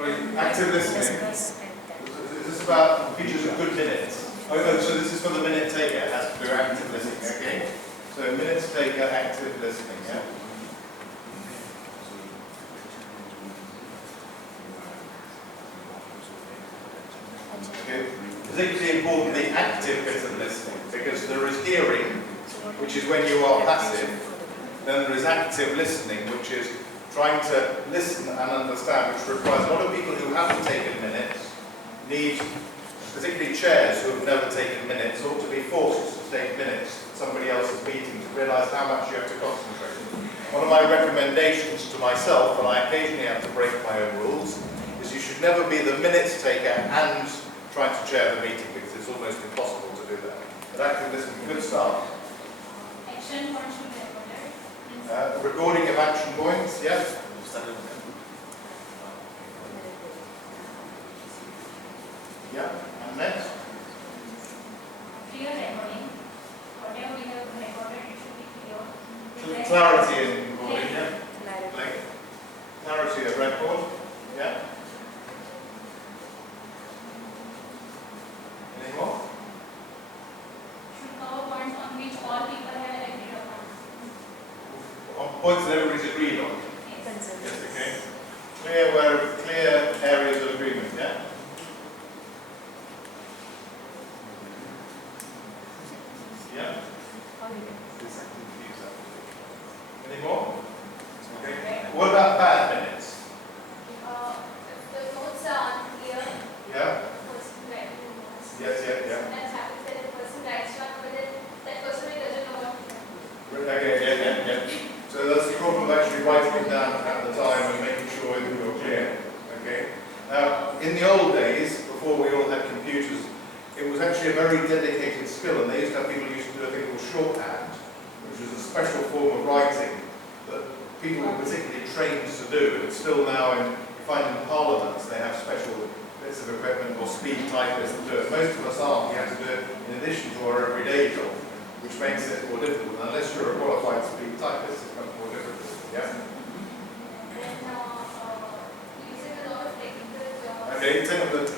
Sorry, active listening. Is this about features of good minutes? Oh, so this is for the minute taker, it has to do active listening, okay? So minutes taker, active listening, yeah? Okay. Particularly important, the active bit of listening, because there is hearing, which is when you are passive, then there is active listening, which is trying to listen and understand, which requires a lot of people who haven't taken minutes, need, particularly chairs who have never taken minutes, ought to be forced to take minutes at somebody else's meeting to realise how much you have to concentrate. One of my recommendations to myself, and I occasionally have to break my own rules, is you should never be the minutes taker and trying to chair the meeting, because it's almost impossible to do that. But active listening, good start. Action points should be recorded. Recording of action points, yeah. Yeah, and next. Clear recording. Whatever we have recorded, it should be clear. Clarity in recording, yeah. Clarity. Clarity of record, yeah. Any more? Should cover points on which all people have agreed upon. On points that everybody's agreed on. Yes. Yes, okay. Clear areas of agreement, yeah. Yeah. Any more? Okay. What about bad minutes? If the notes are unclear, Yeah. the person writing the notes. Yes, yeah. Sometimes happens that the person writes down, but then that person doesn't know what to do. Okay, yeah. So that's the problem of actually writing it down at the time and making sure that you're clear. Okay. Now, in the old days, before we all had computers, it was actually a very dedicated skill, and they used to have people who used to do a thing called shorthand, which was a special form of writing that people were particularly trained to do. And still now, you find in parliaments, they have special bits of equipment or speed typists that do it. Most of us aren't. We have to do it in addition to our everyday job, which makes it more difficult. Unless you're a qualified speed typist, it becomes more difficult. Yeah? And using a lot of technical terms. Okay,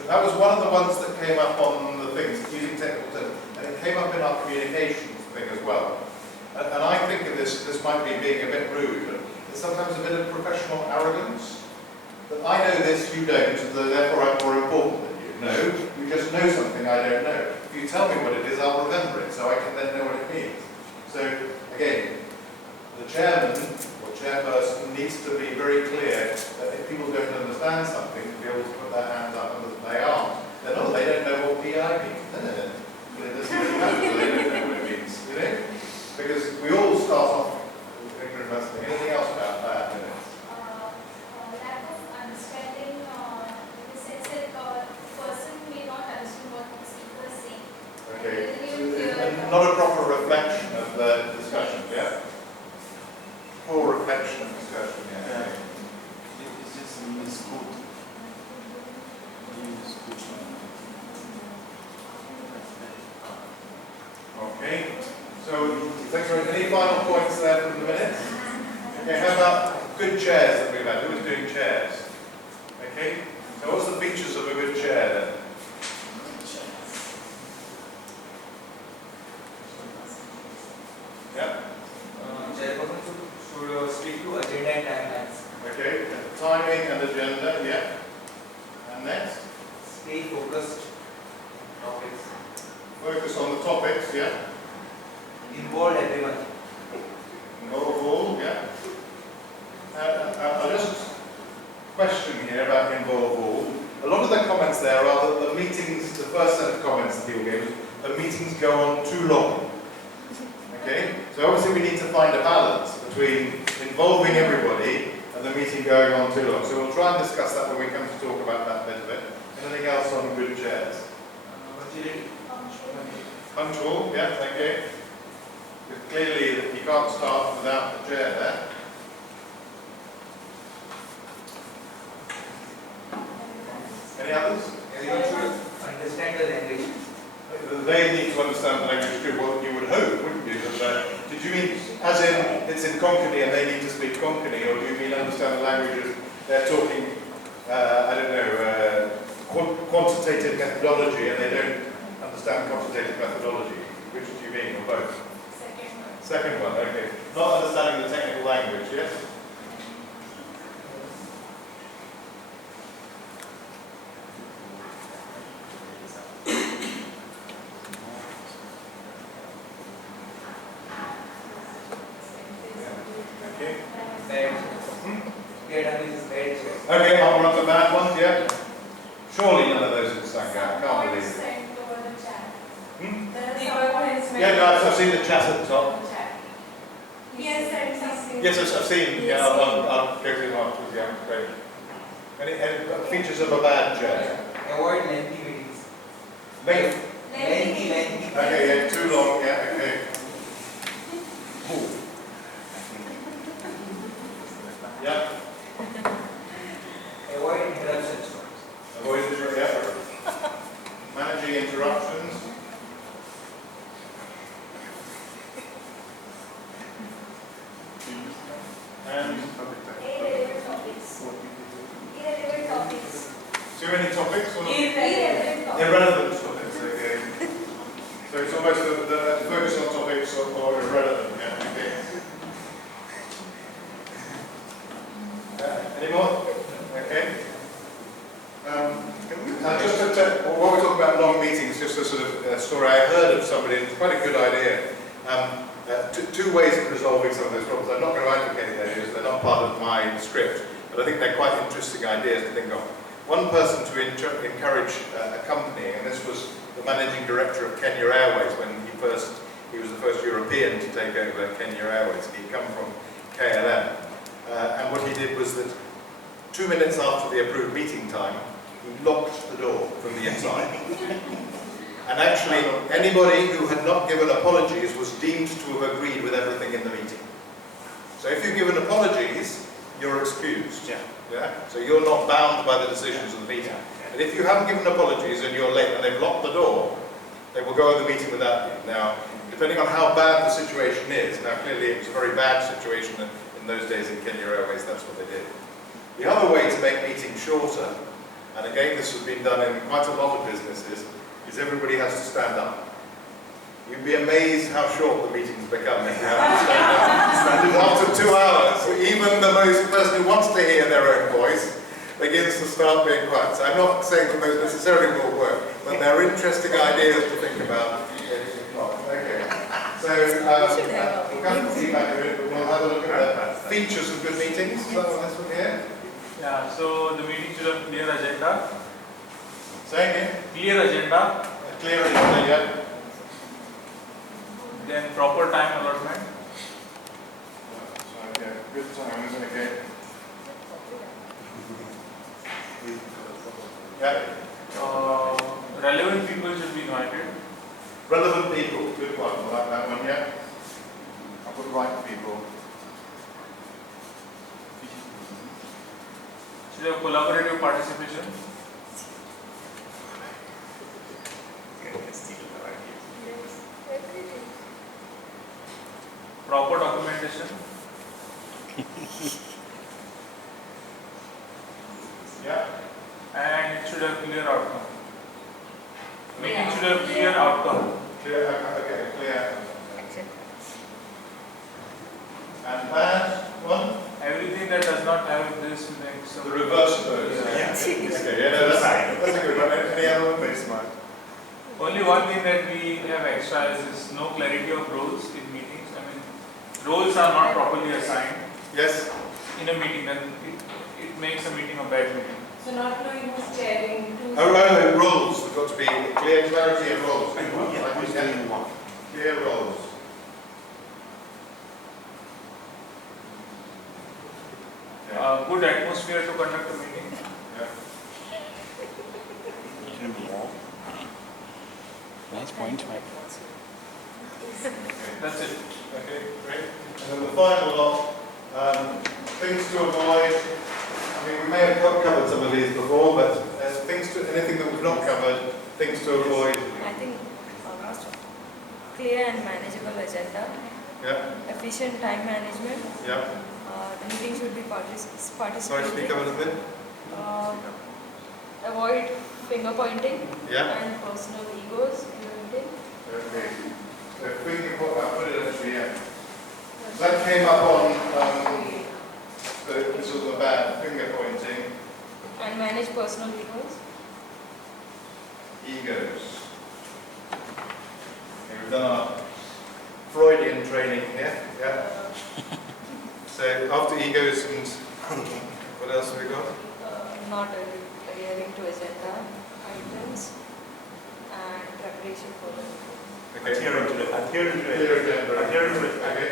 that was one of the ones that came up on the things, using technical terms, and it came up in our communications thing as well. And I think of this might be being a bit rude, but there's sometimes a bit of professional arrogance. That I know this, you don't, so therefore I'm more important than you. No, you just know something I don't know. If you tell me what it is, I'll remember it, so I can then know what it means. So, again, the chairman or chairperson needs to be very clear that if people don't understand something, to be able to put their hands up and that they aren't. Then, oh, they don't know what PI means. No. But it doesn't really matter, they don't know what it means, you know? Because we all start off with ignorant about something. Anything else about that? Lack of understanding in the sense that the person may not understand what the speaker is saying. Okay. And not a proper reflection of the discussion, yeah? Poor reflection of discussion, yeah. It's just misquote. Okay. So, thanks very much. Any final points there from the minutes? Okay, how about good chairs that we've had? Who was doing chairs? Okay. So what's the features of a good chair then? Yeah. Chairperson should stick to agenda and timelines. Okay. Timing and agenda, yeah. And next? Stay focused. Topics. Focus on the topics, yeah. Involve everyone. Involve all, yeah. I'll just question here about involve all. A lot of the comments there are that the meetings, the first set of comments that people gave, the meetings go on too long. Okay? So obviously we need to find a balance between involving everybody and the meeting going on too long. So we'll try and discuss that when we come to talk about that bit of it. Anything else on good chairs? Punctual, yeah, thank you. Because clearly that you can't start without the chair there. Any others? Everyone should understand the language. They need to understand the language too. Well, you would hope, wouldn't you? That, did you mean, as in, it's in Konkani and they need to speak Konkani, or do you mean understand the languages they're talking I don't know, quantitative methodology, and they don't understand quantitative methodology. Which do you mean, or both? Second one. Second one, okay. Not understanding the technical language, yes? Okay. Bad. Bad is bad. Okay, I'll run the bad ones, yeah? Surely none of those have sang out, can't believe it. Sent over the chat. Hmm? There are some points Yeah, guys, I've seen the chat at the top. Yes, sent something. Yes, I've seen, yeah, I'll go through them afterwards, yeah, great. Any features of a bad chat? Avoid lengthy meetings. Length. Lengthy. Okay, yeah, too long, yeah, okay. Yeah, Avoid interruptions. avoid yeah. Managing interruptions. And Irrelevant topics. Irrelevant topics. too many topics? Or not? Irrelevant topics. Irrelevant topics, okay. So it's almost the focus on topics or irrelevant, yeah, okay. Any more? Okay. Just while we're talking about long meetings, just a sort of story I heard of somebody, it's quite a good idea. Two ways of resolving some of those problems. I'm not going to advocate those, they're not part of my script, but I think they're quite interesting ideas to think of. One person to encourage a company, and this was the managing director of Kenya Airways when he was the first European to take over Kenya Airways. He'd come from KLM. And what he did was that 2 minutes after the approved meeting time, he locked the door from the inside. And actually, anybody who had not given apologies was deemed to have agreed with everything in the meeting. So if you've given apologies, you're excused. Yeah? So you're not bound by the decisions of the meeting. And if you haven't given apologies and you're late and they've locked the door, they will go in the meeting without you. Now, depending on how bad the situation is, now clearly it was a very bad situation in those days in Kenya Airways, that's what they did. The other way to make meetings shorter, and again this has been done in quite a lot of businesses, is everybody has to stand up. You'd be amazed how short the meetings become if you have to stand up. After 2 hours, even the person who wants to hear their own voice begins to start being quiet. So I'm not saying that those necessarily will work, but they're interesting ideas to think about. Okay. So we'll come to feedback in a minute, but we'll have a look at the features of good meetings. Is that what this one here? Yeah, so the meeting should have clear agenda. Say again? Clear agenda. A clear agenda, yeah. Then proper time allotment. So, yeah, good times, okay. Yeah. Relevant people should be invited. Relevant people, good one. I like that one, yeah. I'll put right people. Should have collaborative participation. Proper documentation. Yeah. And it should have clear outcome. Meeting should have clear outcome. Clear, okay, clear. And that one? Everything that does not have this makes The reverse of those. Yeah. Okay, yeah, no, that's a good one. Any other one? Very smart. Only one thing that we have extra is no clarity of roles in meetings. I mean, roles are not properly assigned Yes? in a meeting, and it makes a meeting a bad meeting. So not knowing who's chairing. Oh, roles. There's got to be clear clarity of roles. Clear roles. Good atmosphere to conduct a meeting. Yeah. Nice point, Mike. That's it. Okay, great. And then the final lot, things to avoid. I mean, we may have covered some of these before, but anything that we've not covered, things to avoid. I think clear and manageable agenda, Yeah, efficient time management. yeah. The meeting should be Sorry, speak participatory. up a little bit. Avoid finger pointing Yeah. and personal egos in the meeting. Okay. So if we can put it actually, yeah. So that came up on the sort of the bad finger pointing, And manage personal egos. egos. Okay, we've done our Freudian training here. Yeah. So after egos and what else have we got? Not adhering to agenda items and preparation for the meeting. Okay. Adhering to it. Adhering to it. Okay.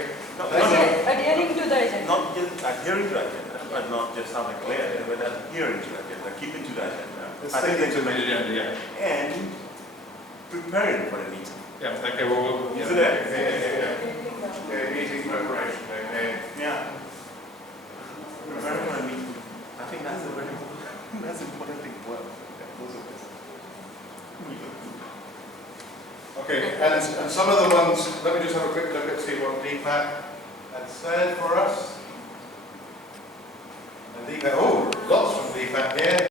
Adhering to the agenda. Not just adhering to the agenda, but not just something clear, but adhering to the agenda, keeping to the agenda. Let's I think take it to that's the agenda, yeah. and preparing for the meeting. Yeah, okay, well, Is it there? Yeah. Okay, meeting preparation, okay. Yeah. Preparing for a meeting. I think that's a very that's important thing. Well, those of us. Okay, and some of the ones, let me just have a quick look at see what Deepak had said for us. And Deepak, oh, lots from Deepak here.